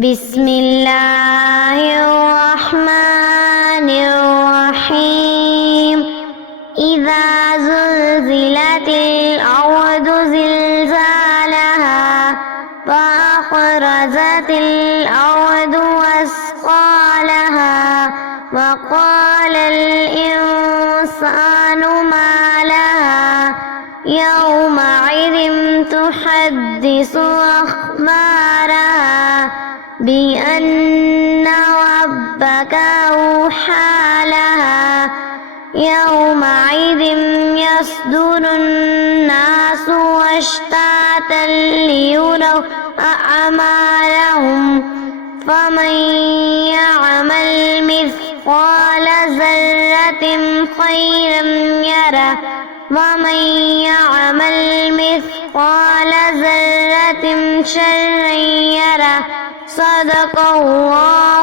बिस्मिल्लाहिर्रहमानिर्रहीम। इज़ा ज़ुल्ज़िलतिल अर्दु ज़िल्ज़ालहा व अख़रजतिल अर्दु अस्क़ालहा व क़ालल इंसानु मा लहा यौमइज़िन तुहद्दिसु अख़बारहा बिअन्न रब्बक औहा लहा यौमइज़िन यस्दुरुन्नासु अश्तातन लियुरौ अअमालहुम फमन यअमल मिस्क़ाल ज़र्रतिन खैरन यरह वमन यअमल मिस्क़ाल ज़र्रतिन शर्रन यरह। सदक़ल्लाहु